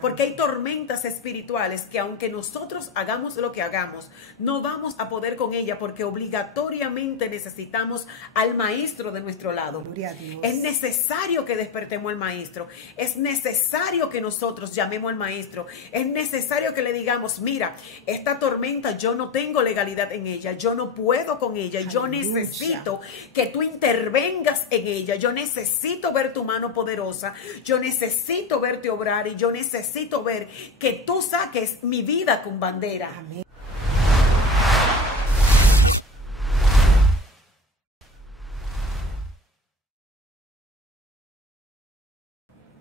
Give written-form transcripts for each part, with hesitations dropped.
Porque hay tormentas espirituales que aunque nosotros hagamos lo que hagamos, no vamos a poder con ella, porque obligatoriamente necesitamos al maestro de nuestro lado. Gloria a Dios. Es necesario que despertemos al maestro. Es necesario que nosotros llamemos al maestro. Es necesario que le digamos, mira, esta tormenta yo no tengo legalidad en ella. Yo no puedo con ella. Yo necesito que tú intervengas en ella. Yo necesito ver tu mano poderosa. Yo necesito verte obrar y yo necesito ver que tú saques mi vida con bandera. Amén.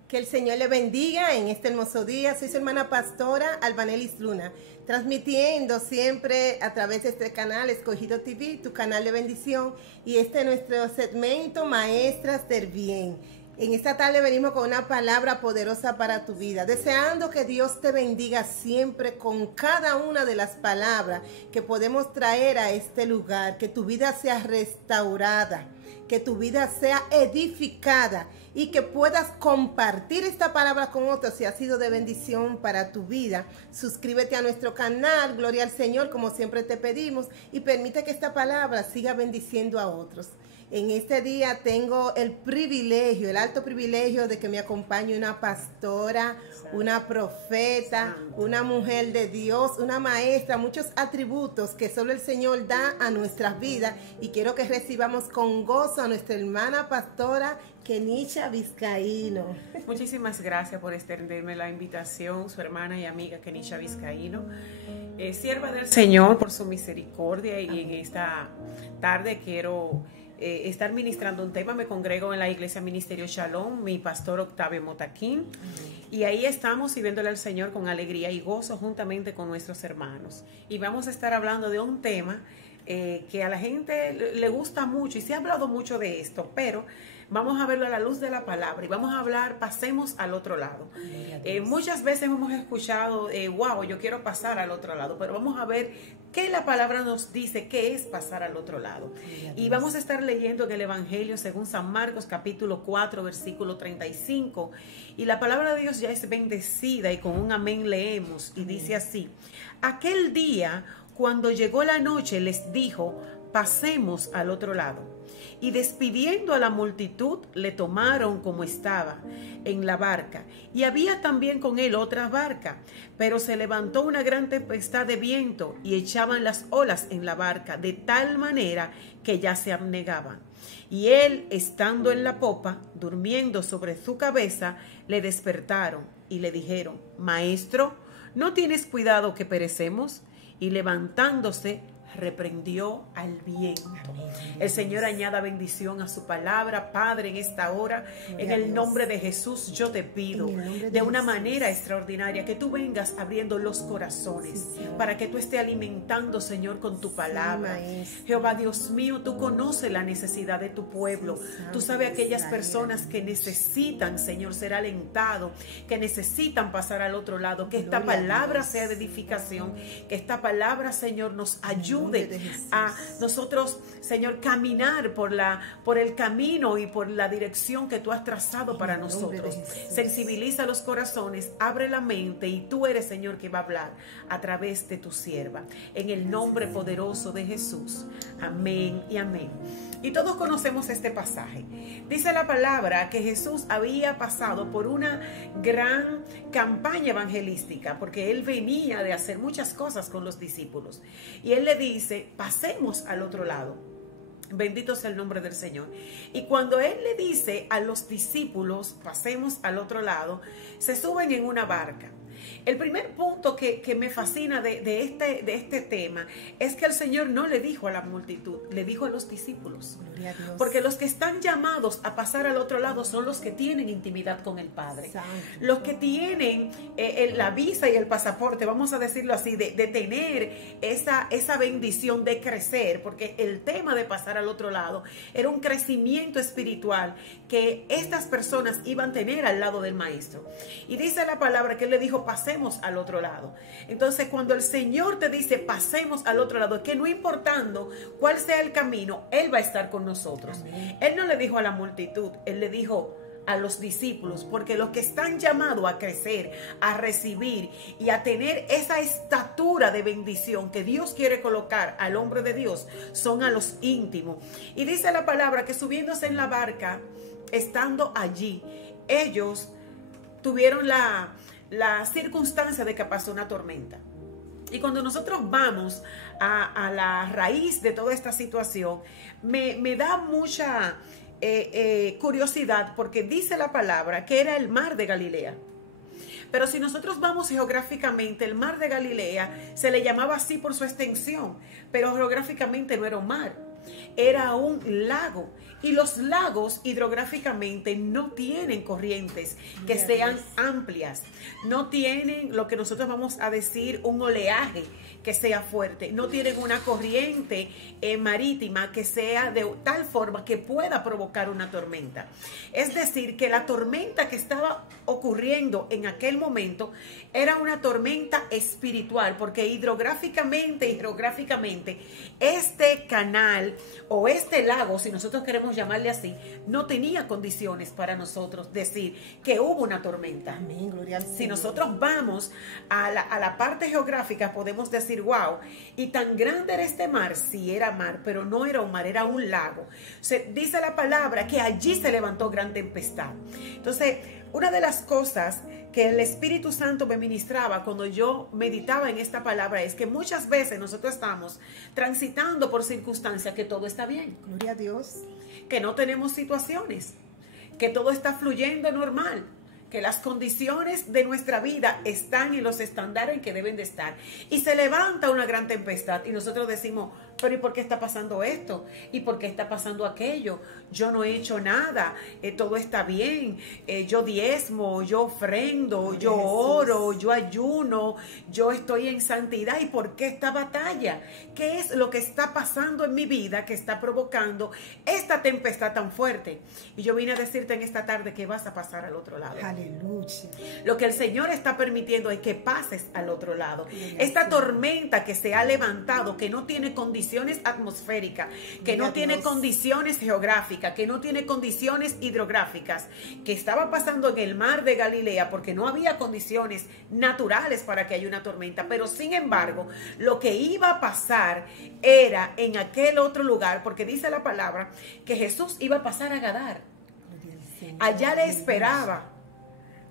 Que el Señor le bendiga en este hermoso día. Soy su hermana pastora Albanelis Luna, transmitiendo siempre a través de este canal Escogido TV, tu canal de bendición, y este es nuestro segmento Maestras del Bien. En esta tarde venimos con una palabra poderosa para tu vida, deseando que Dios te bendiga siempre con cada una de las palabras que podemos traer a este lugar, que tu vida sea restaurada, que tu vida sea edificada y que puedas compartir esta palabra con otros si ha sido de bendición para tu vida. Suscríbete a nuestro canal, gloria al Señor, como siempre te pedimos, y permite que esta palabra siga bendiciendo a otros. En este día tengo el privilegio, el alto privilegio de que me acompañe una pastora, una profeta, una mujer de Dios, una maestra, muchos atributos que solo el Señor da a nuestras vidas, y quiero que recibamos con gozo a nuestra hermana pastora Kenisha Vizcaíno. Muchísimas gracias por extenderme la invitación, su hermana y amiga Kenisha Vizcaíno, sierva del Señor por su misericordia. Y en esta tarde quiero estar ministrando un tema. Me congrego en la iglesia Ministerio Shalom, mi pastor Octavio Motaquín, y ahí estamos sirviéndole al Señor con alegría y gozo juntamente con nuestros hermanos. Y vamos a estar hablando de un tema que a la gente le gusta mucho, y se ha hablado mucho de esto, pero vamos a verlo a la luz de la palabra y vamos a hablar, pasemos al otro lado. Muchas veces hemos escuchado, wow, yo quiero pasar al otro lado, pero vamos a ver qué la palabra nos dice, qué es pasar al otro lado. Y vamos a estar leyendo en el Evangelio según San Marcos, capítulo 4, versículo 35. Y la palabra de Dios ya es bendecida, y con un amén leemos, y dice así: aquel día, cuando llegó la noche, les dijo, pasemos al otro lado. Y despidiendo a la multitud, le tomaron como estaba en la barca. Y había también con él otra barca, pero se levantó una gran tempestad de viento y echaban las olas en la barca, de tal manera que ya se anegaban. Y él, estando en la popa, durmiendo sobre su cabeza, le despertaron y le dijeron: Maestro, ¿no tienes cuidado que perecemos? Y levantándose, reprendió al viento. El Señor añada bendición a su palabra. Padre, en esta hora, en el nombre de Jesús, yo te pido de una manera extraordinaria que tú vengas abriendo los corazones, para que tú estés alimentando, Señor, con tu palabra. Jehová Dios mío, tú conoces la necesidad de tu pueblo. Tú sabes aquellas personas que necesitan, Señor, ser alentado, que necesitan pasar al otro lado. Que esta palabra sea de edificación, que esta palabra, Señor, nos ayude a nosotros, Señor, caminar por el camino y por la dirección que tú has trazado para nosotros. Sensibiliza los corazones, abre la mente, y tú eres, Señor, que va a hablar a través de tu sierva. En el nombre poderoso de Jesús. Amén y amén. Y todos conocemos este pasaje. Dice la palabra que Jesús había pasado por una gran campaña evangelística, porque él venía de hacer muchas cosas con los discípulos. Y él le dice, pasemos al otro lado. Bendito sea el nombre del Señor. Y cuando él le dice a los discípulos, pasemos al otro lado, se suben en una barca. El primer punto que me fascina de este tema es que el Señor no le dijo a la multitud, le dijo a los discípulos. Porque los que están llamados a pasar al otro lado son los que tienen intimidad con el Padre. Los que tienen la visa y el pasaporte, vamos a decirlo así, de tener esa bendición de crecer, porque el tema de pasar al otro lado era un crecimiento espiritual que estas personas iban a tener al lado del Maestro. Y dice la palabra que él le dijo, pasemos al otro lado. Entonces, cuando el Señor te dice pasemos al otro lado, es que no importando cuál sea el camino, Él va a estar con nosotros. Amén. Él no le dijo a la multitud, Él le dijo a los discípulos, porque los que están llamados a crecer, a recibir y a tener esa estatura de bendición que Dios quiere colocar al hombre de Dios son a los íntimos. Y dice la palabra que subiéndose en la barca, estando allí, ellos tuvieron la circunstancia de que pasó una tormenta. Y cuando nosotros vamos a la raíz de toda esta situación, me da mucha curiosidad, porque dice la palabra que era el mar de Galilea. Pero si nosotros vamos geográficamente, el mar de Galilea se le llamaba así por su extensión, pero geográficamente no era un mar, era un lago. Y los lagos hidrográficamente no tienen corrientes que sean amplias, no tienen lo que nosotros vamos a decir un oleaje que sea fuerte, no tienen una corriente marítima que sea de tal forma que pueda provocar una tormenta. Es decir, que la tormenta que estaba ocurriendo en aquel momento era una tormenta espiritual, porque hidrográficamente este canal o este lago, si nosotros queremos llamarle así, no tenía condiciones para nosotros decir que hubo una tormenta. Amén, gloria al Señor. Si nosotros vamos a la parte geográfica, podemos decir, wow, y tan grande era este mar. Sí, era mar, pero no era un mar, era un lago. Dice la palabra que allí se levantó gran tempestad. Entonces, una de las cosas que el Espíritu Santo me ministraba cuando yo meditaba en esta palabra es que muchas veces nosotros estamos transitando por circunstancias que todo está bien. Gloria a Dios. Que no tenemos situaciones, que todo está fluyendo normal, que las condiciones de nuestra vida están en los estándares que deben de estar. Y se levanta una gran tempestad y nosotros decimos, pero ¿y por qué está pasando esto? ¿Y por qué está pasando aquello? Yo no he hecho nada, todo está bien, yo diezmo, yo ofrendo, yo oro, yo ayuno, yo estoy en santidad. ¿Y por qué esta batalla? ¿Qué es lo que está pasando en mi vida que está provocando esta tempestad tan fuerte? Y yo vine a decirte en esta tarde que vas a pasar al otro lado. Aleluya. Lo que el Señor está permitiendo es que pases al otro lado. Esta tormenta que se ha levantado, que no tiene condiciones atmosféricas, que no tiene condiciones geográficas, que no tiene condiciones hidrográficas, que estaba pasando en el mar de Galilea porque no había condiciones naturales para que haya una tormenta, pero sin embargo lo que iba a pasar era en aquel otro lugar, porque dice la palabra que Jesús iba a pasar a Gadar. Allá le esperaba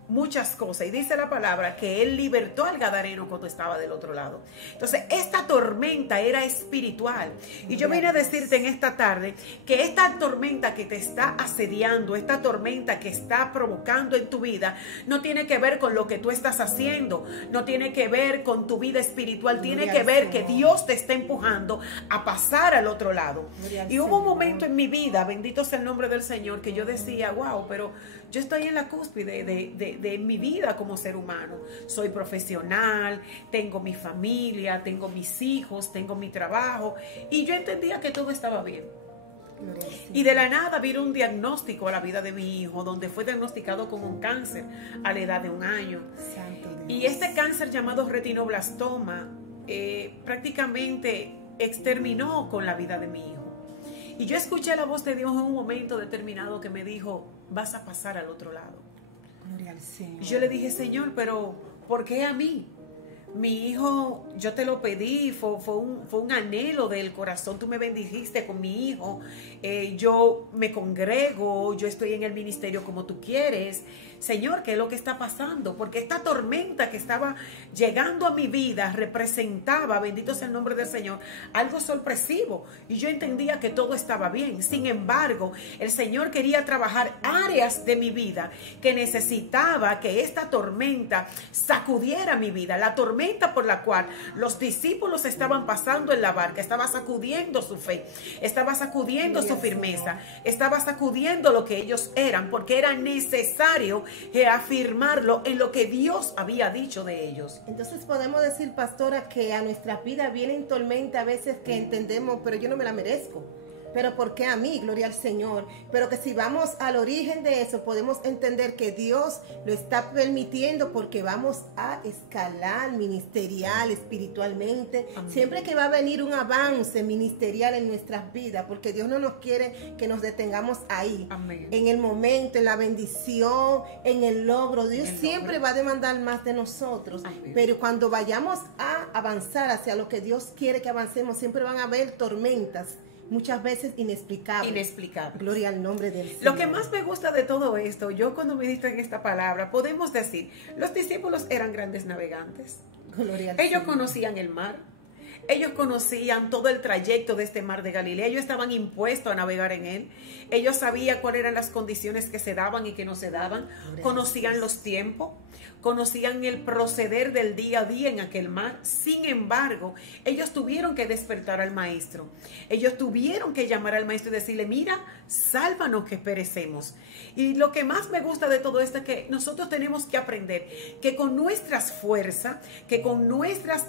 muchas cosas, y dice la palabra que él libertó al gadareno cuando estaba del otro lado. Entonces esta tormenta era espiritual, y yo vine a decirte en esta tarde que esta tormenta que te está asediando, esta tormenta que está provocando en tu vida, no tiene que ver con lo que tú estás haciendo, no tiene que ver con tu vida espiritual, tiene que ver que Dios te está empujando a pasar al otro lado. Y hubo un momento en mi vida, bendito sea el nombre del Señor, que yo decía, wow, pero yo estoy en la cúspide de mi vida como ser humano. Soy profesional, tengo mi familia, tengo mis hijos, tengo mi trabajo, y yo entendía que todo estaba bien. Y de la nada vino un diagnóstico a la vida de mi hijo, donde fue diagnosticado con un cáncer a la edad de 1 año. Y este cáncer llamado retinoblastoma prácticamente exterminó con la vida de mi hijo. Y yo escuché la voz de Dios en un momento determinado que me dijo, vas a pasar al otro lado. Gloria al Señor. Y yo le dije, Señor, pero ¿por qué a mí? Mi hijo, yo te lo pedí, fue un anhelo del corazón, tú me bendijiste con mi hijo, yo me congrego, yo estoy en el ministerio como tú quieres. Señor, ¿qué es lo que está pasando? Porque esta tormenta que estaba llegando a mi vida representaba, bendito sea el nombre del Señor, algo sorpresivo. Y yo entendía que todo estaba bien. Sin embargo, el Señor quería trabajar áreas de mi vida que necesitaba que esta tormenta sacudiera mi vida. La tormenta por la cual los discípulos estaban pasando en la barca estaba sacudiendo su fe, estaba sacudiendo su firmeza, estaba sacudiendo lo que ellos eran, porque era necesario afirmarlo en lo que Dios había dicho de ellos. Entonces podemos decir, pastora, que a nuestra vida vienen tormentas a veces que entendemos, pero yo no me la merezco. pero ¿por qué a mí? Gloria al Señor. Pero que si vamos al origen de eso, podemos entender que Dios lo está permitiendo porque vamos a escalar ministerial, espiritualmente. Amén. Siempre que va a venir un avance ministerial en nuestras vidas, porque Dios no nos quiere que nos detengamos ahí. Amén. En el momento, en la bendición, en el logro. Dios siempre va a demandar más de nosotros. Amén. Pero cuando vayamos a avanzar hacia lo que Dios quiere que avancemos, siempre van a haber tormentas, muchas veces inexplicables. Inexplicables. Gloria al nombre del Señor. Lo que más me gusta de todo esto, yo cuando medito en esta palabra, podemos decir, los discípulos eran grandes navegantes. Gloria al Ellos Señor. Conocían el mar. Ellos conocían todo el trayecto de este mar de Galilea. Ellos estaban impuestos a navegar en él. Ellos sabían cuáles eran las condiciones que se daban y que no se daban. Conocían los tiempos. Conocían el proceder del día a día en aquel mar. Sin embargo, ellos tuvieron que despertar al maestro. Ellos tuvieron que llamar al maestro y decirle, mira, sálvanos que perecemos. Y lo que más me gusta de todo esto es que nosotros tenemos que aprender que con nuestras fuerzas, que con nuestras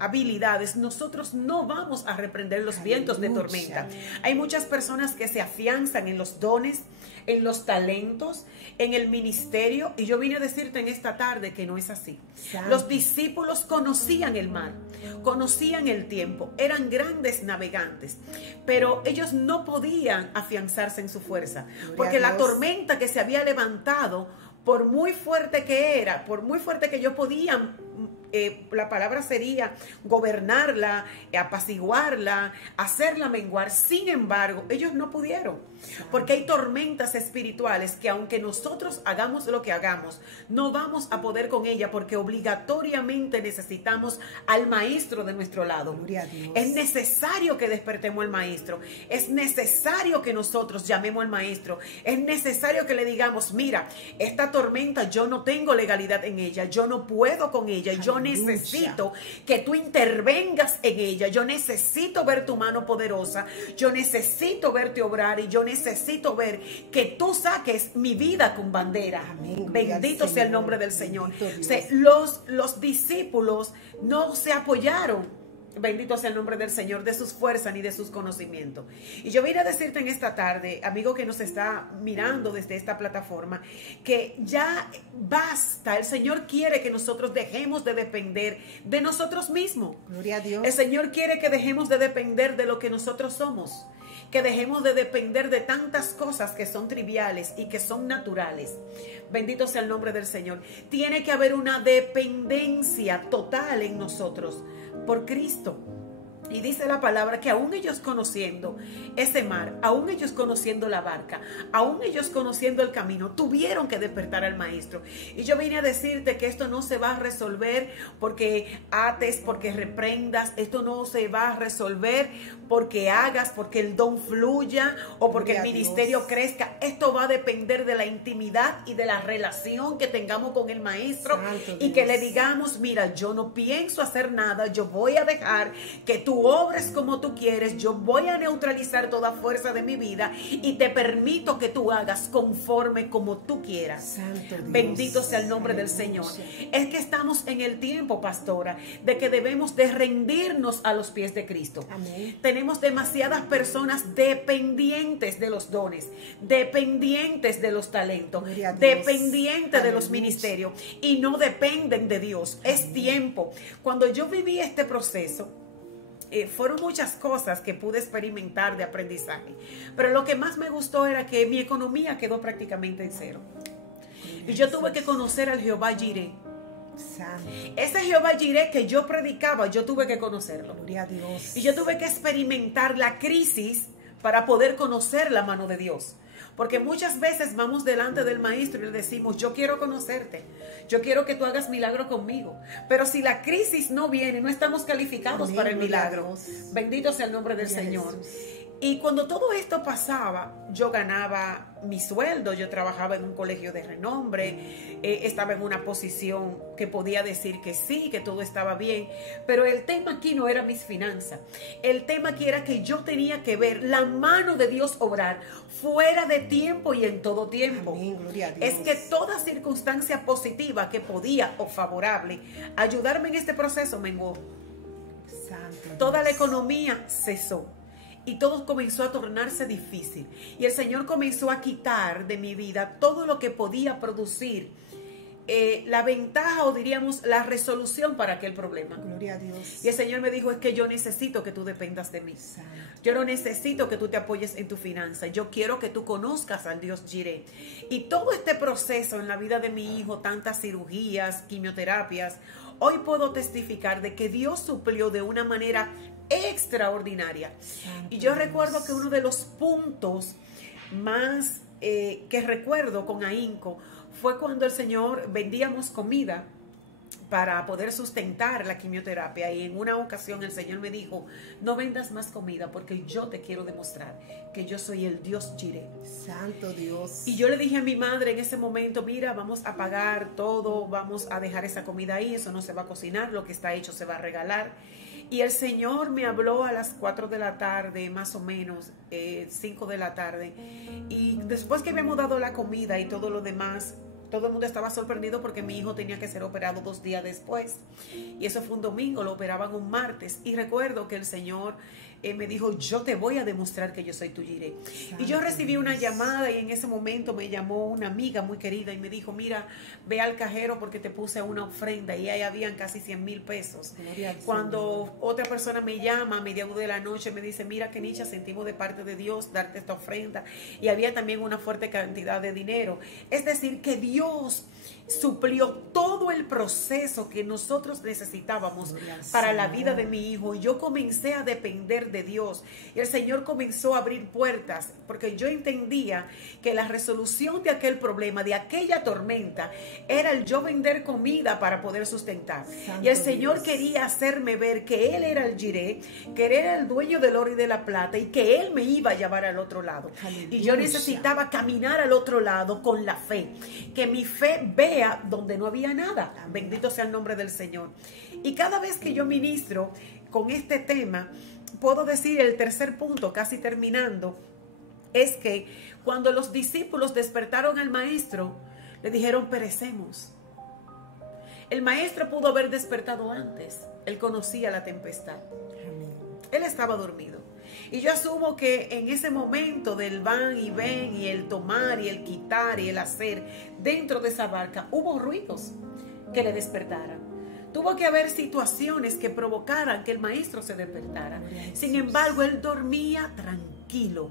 habilidades, nosotros no vamos a reprender los vientos de tormenta. Hay muchas personas que se afianzan en los dones, en los talentos, en el ministerio, y yo vine a decirte en esta tarde que no es así. Los discípulos conocían el mar, conocían el tiempo, eran grandes navegantes, pero ellos no podían afianzarse en su fuerza, porque la tormenta que se había levantado, por muy fuerte que era, por muy fuerte que ellos podían, la palabra sería gobernarla, apaciguarla, hacerla menguar. Sin embargo, ellos no pudieron, porque hay tormentas espirituales que aunque nosotros hagamos lo que hagamos, no vamos a poder con ella, porque obligatoriamente necesitamos al maestro de nuestro lado. Es necesario que despertemos al maestro, es necesario que nosotros llamemos al maestro, es necesario que le digamos, mira, esta tormenta yo no tengo legalidad en ella, yo no puedo con ella, yo necesito que tú intervengas en ella, yo necesito ver tu mano poderosa, yo necesito verte obrar y yo necesito ver que tú saques mi vida con bandera. Amén. Bendito sea el nombre del Señor. O sea, los discípulos no se apoyaron, bendito sea el nombre del Señor, de sus fuerzas ni de sus conocimientos. Y yo vine a decirte en esta tarde, amigo que nos está mirando desde esta plataforma, que ya basta. El Señor quiere que nosotros dejemos de depender de nosotros mismos. Gloria a Dios. El Señor quiere que dejemos de depender de lo que nosotros somos, que dejemos de depender de tantas cosas que son triviales y que son naturales. Bendito sea el nombre del Señor. Tiene que haber una dependencia total en nosotros por Cristo. Y dice la palabra que aún ellos conociendo ese mar, aún ellos conociendo la barca, aún ellos conociendo el camino, tuvieron que despertar al maestro. Y yo vine a decirte que esto no se va a resolver porque ates, porque reprendas. Esto no se va a resolver porque hagas, porque el don fluya o porque el ministerio crezca. Esto va a depender de la intimidad y de la relación que tengamos con el maestro. Y que le digamos, mira, yo no pienso hacer nada, yo voy a dejar que tú obres como tú quieres, yo voy a neutralizar toda fuerza de mi vida y te permito que tú hagas conforme como tú quieras. Bendito sea el nombre del Señor. Es que estamos en el tiempo, pastora, de que debemos de rendirnos a los pies de Cristo. Amén. Tenemos demasiadas personas dependientes de los dones, dependientes de los talentos, dependientes de los ministerios y no dependen de Dios. Amén. Es tiempo. Cuando yo viví este proceso, fueron muchas cosas que pude experimentar de aprendizaje, pero lo que más me gustó era que mi economía quedó prácticamente en cero. Y yo tuve que conocer al Jehová Jireh. Ese Jehová Jireh que yo predicaba, yo tuve que conocerlo. Gloria a Dios. Y yo tuve que experimentar la crisis para poder conocer la mano de Dios. Porque muchas veces vamos delante del maestro y le decimos, yo quiero conocerte, yo quiero que tú hagas milagro conmigo. Pero si la crisis no viene, no estamos calificados Amén, para el milagro. Bendito sea el nombre del Señor. Jesús. Y cuando todo esto pasaba, yo ganaba mi sueldo, yo trabajaba en un colegio de renombre, estaba en una posición que podía decir que sí, que todo estaba bien, pero el tema aquí no era mis finanzas. El tema aquí era que yo tenía que ver la mano de Dios obrar fuera de tiempo y en todo tiempo. Amén, gloria a Dios. Es que toda circunstancia positiva que podía o favorable ayudarme en este proceso menguó. Toda la economía cesó. y todo comenzó a tornarse difícil. Y el Señor comenzó a quitar de mi vida todo lo que podía producir la ventaja, o diríamos la resolución para aquel problema. Gloria a Dios. Y el Señor me dijo, es que yo necesito que tú dependas de mí. Santo. Yo no necesito que tú te apoyes en tu finanza. Yo quiero que tú conozcas al Dios Jireh. Y todo este proceso en la vida de mi hijo, tantas cirugías, quimioterapias, hoy puedo testificar de que Dios suplió de una manera extraordinaria. Santo Y yo Dios. recuerdo que uno de los puntos más que recuerdo con ahínco fue cuando el Señor vendíamos comida para poder sustentar la quimioterapia, y en una ocasión el Señor me dijo, no vendas más comida porque yo te quiero demostrar que yo soy el Dios Jireh. Santo Dios. Y yo le dije a mi madre en ese momento, mira, vamos a pagar todo, vamos a dejar esa comida ahí, eso no se va a cocinar, lo que está hecho se va a regalar. Y el Señor me habló a las 4 de la tarde, más o menos, 5 de la tarde. Y después que habíamos dado la comida y todo lo demás, todo el mundo estaba sorprendido porque mi hijo tenía que ser operado 2 días después. Y eso fue un domingo, lo operaban un martes. Y recuerdo que el Señor me dijo, yo te voy a demostrar que yo soy tu Jireh. Y yo recibí una llamada, y en ese momento me llamó una amiga muy querida y me dijo, mira, ve al cajero porque te puse una ofrenda, y ahí habían casi 100,000 pesos. Cuando otra persona me llama a mediados de la noche, me dice, mira, Kenisha, sentimos de parte de Dios darte esta ofrenda, y había también una fuerte cantidad de dinero. Es decir, que Dios suplió todo el proceso que nosotros necesitábamos para la vida de mi hijo, y yo comencé a depender de Dios, y el Señor comenzó a abrir puertas, porque yo entendía que la resolución de aquel problema, de aquella tormenta, era el yo vender comida para poder sustentar. Santo Y el Señor Dios. quería hacerme ver que Él era el Jireh, que Él era el dueño del oro y de la plata, y que Él me iba a llevar al otro lado. Aleluya. Y yo necesitaba caminar al otro lado con la fe, que mi fe vea donde no había nada. Bendito sea el nombre del Señor. Y cada vez que yo ministro con este tema, puedo decir el tercer punto, casi terminando, es que cuando los discípulos despertaron al maestro, le dijeron, perecemos. El maestro pudo haber despertado antes. Él conocía la tempestad. Amén. Él estaba dormido. Y yo asumo que en ese momento del van y ven y el tomar y el quitar y el hacer dentro de esa barca, hubo ruidos que le despertaran. Tuvo que haber situaciones que provocaran que el maestro se despertara. Sin embargo, él dormía tranquilo.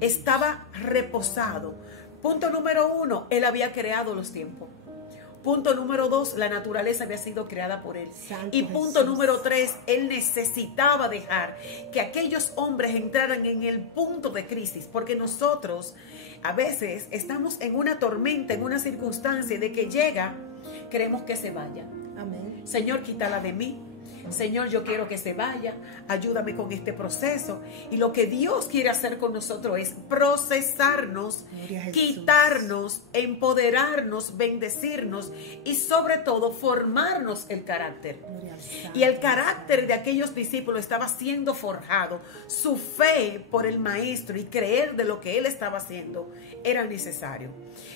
Estaba reposado. Punto número 1, él había creado los tiempos. Punto número 2, la naturaleza había sido creada por él. Santo Y punto Jesús. número 3, él necesitaba dejar que aquellos hombres entraran en el punto de crisis, porque nosotros a veces estamos en una tormenta, en una circunstancia de que llega, queremos que se vaya. Amén. Señor, quítala de mí. Señor, yo quiero que se vaya, ayúdame con este proceso. Y lo que Dios quiere hacer con nosotros es procesarnos, Gloria a Jesús. quitarnos, empoderarnos, bendecirnos y sobre todo formarnos el carácter. Gloria al Santo. Y el carácter de aquellos discípulos estaba siendo forjado. Su fe por el maestro y creer de lo que él estaba haciendo era necesario.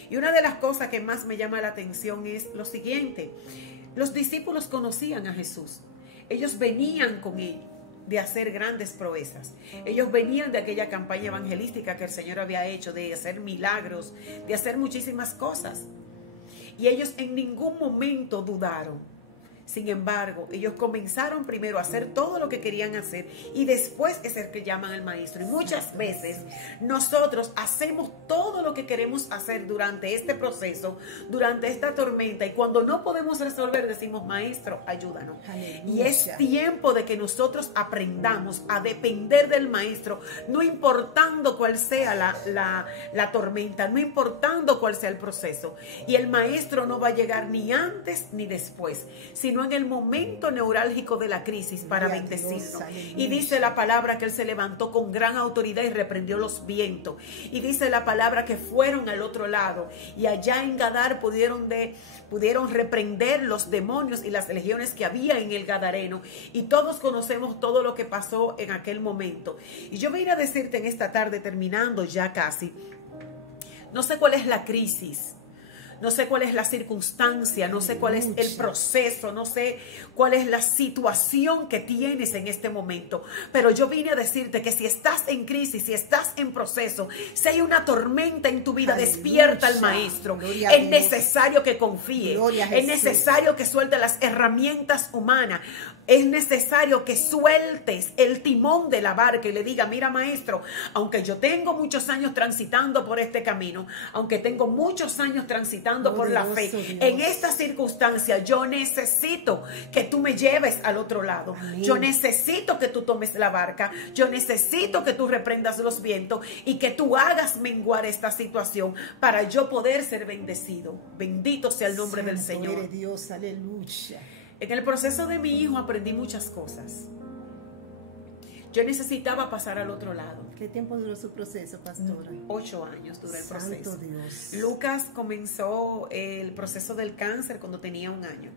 Y una de las cosas que más me llama la atención es lo siguiente. Los discípulos conocían a Jesús. Ellos venían con él de hacer grandes proezas. Ellos venían de aquella campaña evangelística que el Señor había hecho, de hacer milagros, de hacer muchísimas cosas. Y ellos en ningún momento dudaron. Sin embargo, ellos comenzaron primero a hacer todo lo que querían hacer y después es el que llaman al maestro. Y muchas veces nosotros hacemos todo lo que queremos hacer durante este proceso, durante esta tormenta, y cuando no podemos resolver decimos, maestro, ayúdanos. Aleluya. Y es tiempo de que nosotros aprendamos a depender del maestro, no importando cuál sea la tormenta, no importando cuál sea el proceso. Y el maestro no va a llegar ni antes ni después, sino en el momento neurálgico de la crisis para Gloria a bendecirnos. Dios, aleluya. Y dice la palabra que él se levantó con gran autoridad y reprendió los vientos. Y dice la palabra que fueron al otro lado y allá en Gadar pudieron reprender los demonios y las legiones que había en el Gadareno. Y todos conocemos todo lo que pasó en aquel momento. Y yo voy a ir a decirte en esta tarde, terminando ya casi, no sé cuál es la crisis. no sé cuál es la circunstancia, no sé cuál es el proceso, no sé cuál es la situación que tienes en este momento, pero yo vine a decirte que si estás en crisis, si estás en proceso, si hay una tormenta en tu vida, despierta al Maestro. Es necesario que confíe, es necesario que suelte las herramientas humanas, es necesario que sueltes el timón de la barca y le diga, mira Maestro, aunque yo tengo muchos años transitando por este camino, aunque tengo muchos años transitando por la fe, en esta circunstancia yo necesito que tú me lleves al otro lado. Amén. Yo necesito que tú tomes la barca, yo necesito que tú reprendas los vientos y que tú hagas menguar esta situación para yo poder ser bendecido. Bendito sea el nombre del Señor. Eres Dios, aleluya. En el proceso de mi hijo aprendí muchas cosas. Yo necesitaba pasar al otro lado. ¿Qué tiempo duró su proceso, pastora? 8 años duró el proceso. Santo Dios. Lucas comenzó el proceso del cáncer cuando tenía 1 año.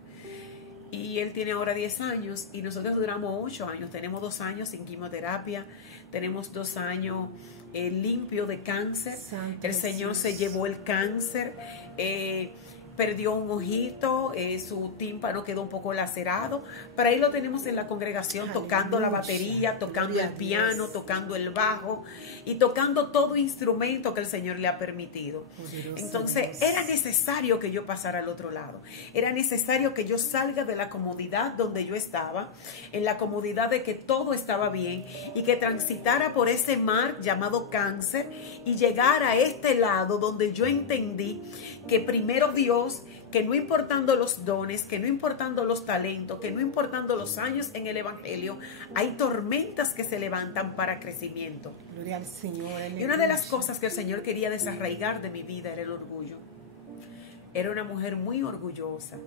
Y él tiene ahora 10 años y nosotros duramos 8 años. Tenemos 2 años sin quimioterapia, tenemos 2 años limpio de cáncer. Santo el Señor Jesús. Se llevó el cáncer. Perdió un ojito, su tímpano quedó un poco lacerado, pero ahí lo tenemos en la congregación. Aleluya. Tocando la batería, tocando el piano, tocando el bajo y tocando todo instrumento que el Señor le ha permitido. Entonces era necesario que yo pasara al otro lado, era necesario que yo salga de la comodidad donde yo estaba, en la comodidad de que todo estaba bien y que transitara por ese mar llamado cáncer y llegar a este lado donde yo entendí que primero Dios, que no importando los dones, que no importando los talentos, que no importando los años en el Evangelio, hay tormentas que se levantan para crecimiento. Gloria al Señor. Y una de las cosas que el Señor quería desarraigar de mi vida era el orgullo. Era una mujer muy orgullosa,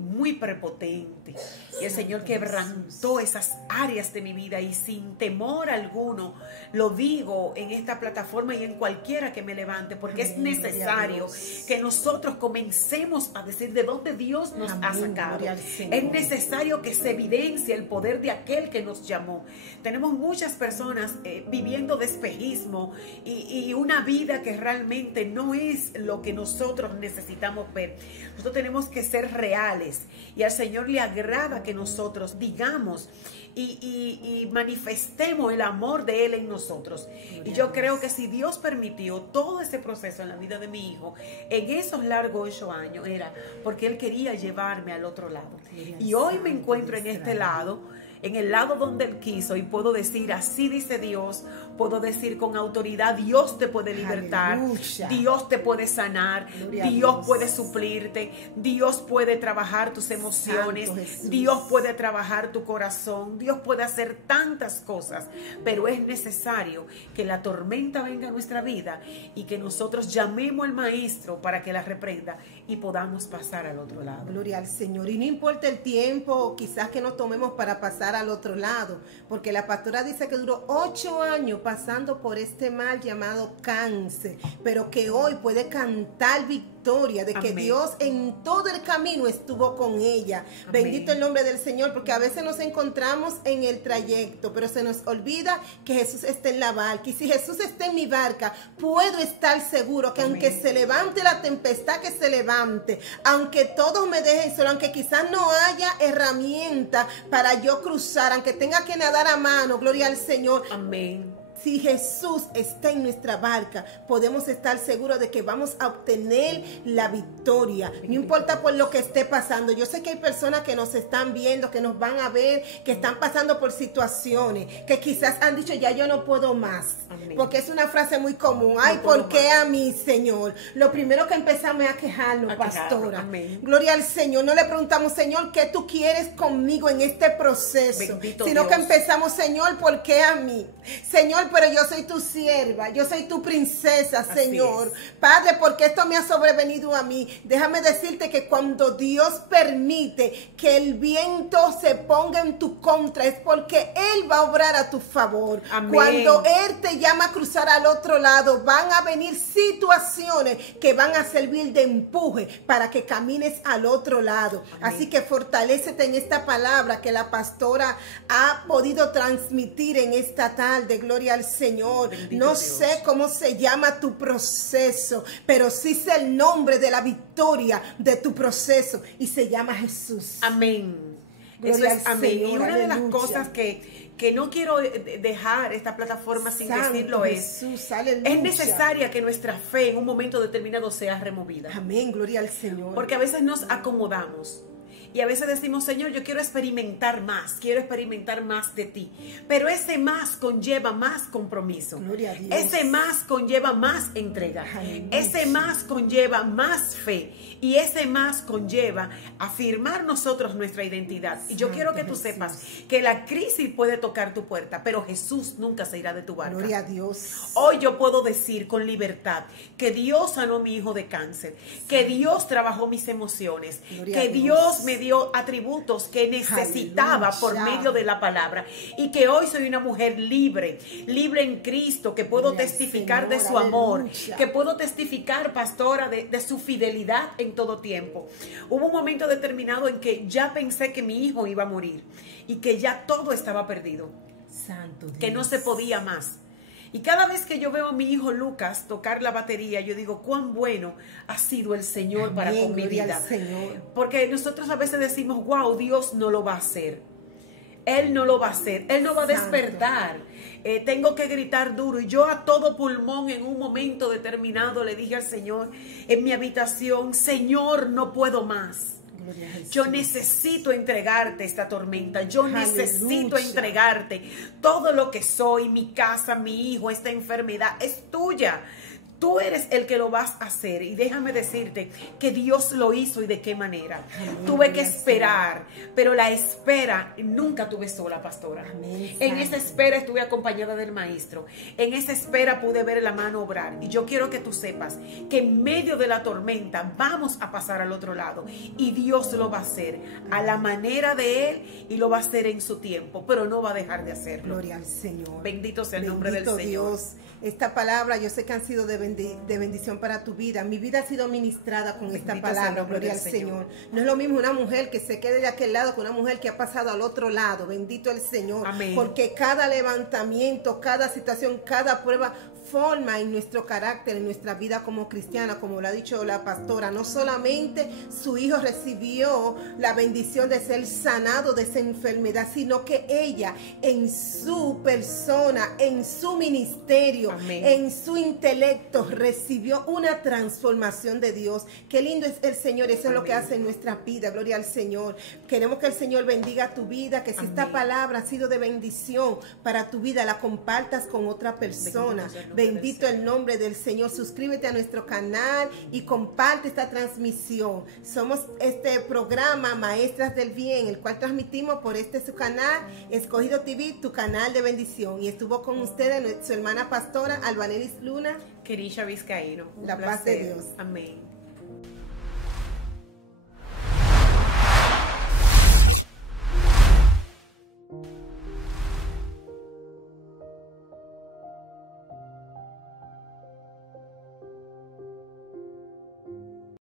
muy prepotente, y el Señor quebrantó esas áreas de mi vida y sin temor alguno lo digo en esta plataforma y en cualquiera que me levante, porque es necesario que nosotros comencemos a decir de dónde Dios nos ha sacado. Es necesario que se evidencie el poder de aquel que nos llamó. Tenemos muchas personas viviendo de espejismo y una vida que realmente no es lo que nosotros necesitamos ver. Nosotros tenemos que ser reales y al Señor le agrada que nosotros digamos y manifestemos el amor de Él en nosotros. Y yo creo que si Dios permitió todo ese proceso en la vida de mi hijo en esos largos 8 años, era porque Él quería llevarme al otro lado. Y hoy me encuentro en este lado, en el lado donde Él quiso, y puedo decir, así dice Dios, puedo decir con autoridad, Dios te puede libertar, aleluya. Dios te puede sanar, Dios puede suplirte, Dios puede trabajar tus emociones, Dios puede trabajar tu corazón, Dios puede hacer tantas cosas, pero es necesario que la tormenta venga a nuestra vida y que nosotros llamemos al Maestro para que la reprenda y podamos pasar al otro lado. Gloria al Señor. Y no importa el tiempo quizás que nos tomemos para pasar al otro lado, porque la pastora dice que duró 8 años pasando por este mal llamado cáncer, pero que hoy puede cantar victoria de que amén. Dios en todo el camino estuvo con ella. Amén. Bendito el nombre del Señor, porque a veces nos encontramos en el trayecto, pero se nos olvida que Jesús está en la barca, y si Jesús está en mi barca, puedo estar seguro que amén. Aunque se levante la tempestad, que se levante, aunque todos me dejen solo, aunque quizás no haya herramienta para yo cruzar, aunque tenga que nadar a mano, gloria al Señor. Amén. Si Jesús está en nuestra barca, podemos estar seguros de que vamos a obtener la victoria. No importa por lo que esté pasando. Yo sé que hay personas que nos están viendo, que nos van a ver, que están pasando por situaciones, que quizás han dicho, ya yo no puedo más. Amén. Porque es una frase muy común. Ay, ¿por qué a mí, Señor? Lo primero que empezamos es a quejarnos, pastora. Amén. Gloria al Señor. No le preguntamos, Señor, ¿qué tú quieres conmigo en este proceso? Bendito sino Dios. Que empezamos, Señor, ¿por qué a mí? Señor, pero yo soy tu sierva, yo soy tu princesa, así Señor. Padre, porque esto me ha sobrevenido a mí. Déjame decirte que cuando Dios permite que el viento se ponga en tu contra, es porque Él va a obrar a tu favor. Amén. Cuando Él te llama a cruzar al otro lado, van a venir situaciones que van a servir de empuje para que camines al otro lado. Amén. Así que fortalécete en esta palabra que la pastora ha podido transmitir en esta tarde. Gloria al al Señor. Bendito No Dios. sé cómo se llama tu proceso, pero sí sé el nombre de la victoria de tu proceso y se llama Jesús. Amén. Gloria Eso es al amén. Señor, Y una de las aleluya. cosas que no quiero dejar esta plataforma sin Santo decirlo Jesús, aleluya. es necesaria que nuestra fe en un momento determinado sea removida. Amén, gloria al Señor. Porque a veces nos acomodamos y a veces decimos, Señor, yo quiero experimentar más de ti. Pero ese más conlleva más compromiso. Gloria a Dios. Ese más conlleva más entrega. Aleluya. Ese más conlleva más fe. Y ese más conlleva afirmar nosotros nuestra identidad. Y yo Santo quiero que tú Jesús. sepas que la crisis puede tocar tu puerta, pero Jesús nunca se irá de tu barca. Gloria a Dios. Hoy yo puedo decir con libertad que Dios sanó a mi hijo de cáncer, que Dios trabajó mis emociones, Gloria que a Dios Dios me dio atributos que necesitaba por Aleluya. medio de la palabra y que hoy soy una mujer libre en Cristo, que puedo Gloria al testificar de Señor, su amor, aleluya. que puedo testificar, pastora, de su fidelidad en todo tiempo. Hubo un momento determinado en que ya pensé que mi hijo iba a morir y que ya todo estaba perdido, Santo Dios. que no se podía más. Y cada vez que yo veo a mi hijo Lucas tocar la batería, yo digo, cuán bueno ha sido el Señor para Amén, con mi gloria vida. al Señor. Porque nosotros a veces decimos, wow, Dios no lo va a hacer. Él no lo va a hacer. Él no va a Santo. despertar. Tengo que gritar duro. Y yo a todo pulmón en un momento determinado le dije al Señor en mi habitación, Señor, no puedo más. Gloria a Jesús. Yo necesito entregarte esta tormenta. Yo Aleluya. necesito entregarte todo lo que soy, mi casa, mi hijo, esta enfermedad es tuya. Tú eres el que lo vas a hacer. Y déjame decirte que Dios lo hizo y de qué manera. Amén. Tuve que esperar, pero la espera nunca tuve sola, pastora. Amén, En Santo. esa espera estuve acompañada del maestro. En esa espera pude ver la mano obrar. Y yo quiero que tú sepas que en medio de la tormenta vamos a pasar al otro lado. Y Dios lo va a hacer a la manera de Él y lo va a hacer en su tiempo, pero no va a dejar de hacerlo. Gloria al Señor. Bendito sea el nombre del Bendito Señor. Dios. Esta palabra yo sé que han sido de bendición para tu vida. Mi vida ha sido ministrada con esta Bendito sea el palabra. nombre Gloria del al Señor. Señor. No es lo mismo una mujer que se quede de aquel lado que una mujer que ha pasado al otro lado. Bendito el Señor. Amén. Porque cada levantamiento, cada situación, cada prueba forma en nuestro carácter, en nuestra vida como cristiana, como lo ha dicho la pastora. No solamente su hijo recibió la bendición de ser sanado de esa enfermedad, sino que ella en su persona, en su ministerio, Amén. en su intelecto recibió una transformación de Dios. Qué lindo es el Señor, eso es lo que Amén. hace en nuestra vida. Gloria al Señor. Queremos que el Señor bendiga tu vida, que si esta Amén. palabra ha sido de bendición para tu vida, la compartas con otra persona. Bendito sea el nombre del Bendito el nombre del Señor. Suscríbete a nuestro canal y comparte esta transmisión. Somos este programa Maestras del Bien, el cual transmitimos por su canal Escogido TV, tu canal de bendición. Y estuvo con ustedes su hermana pastora Albanelis Luna. Kerisha Vizcaíno. Un La paz de placer. Dios. Amén.